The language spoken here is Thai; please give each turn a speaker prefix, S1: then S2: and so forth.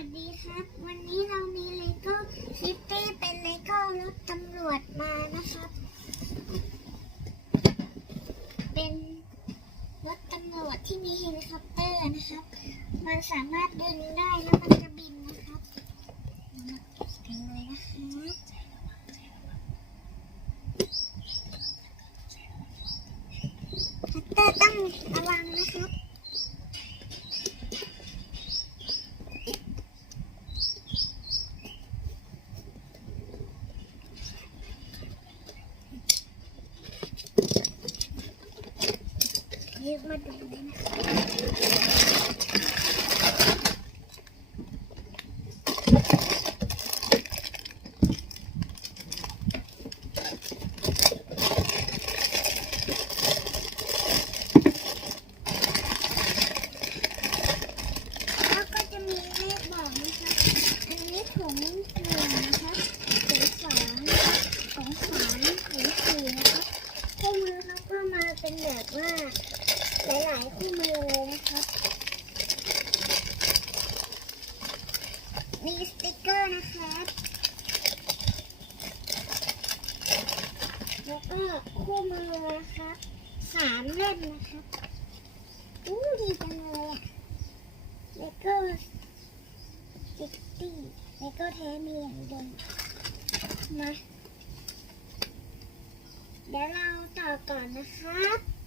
S1: วัสดีครับ วันนี้เรามีเลโก้ซิตี้เป็นเลโก้รถตำรวจมานะครับ เป็นรถตำรวจที่มีเฮลิคอปเตอร์นะครับ มันสามารถดึงได้แล้วมันจะบินนะครับมากันเลยนะครับคัตเตอร์ต้องระวังนะครับ ยืมมาดูนะคะแล้วก็จะมีเลขบอกนะคะอันนี้ถุงหนึ่งนะคะถุงสองถุงสามถุงสี่นะคะคู่มือเขาก็มาเป็นแบบว่า หลายๆคู่มือเลยนะครับ มีสติกเกอร์นะครับแล้วก็คู่มือนะครับสามเล่มนะครับอู้ดีจังเลยอะเลโก้ซิตี้เลโก้แท้มีอย่างเดียวมาเดี๋ยวเราต่อก่อนนะครับ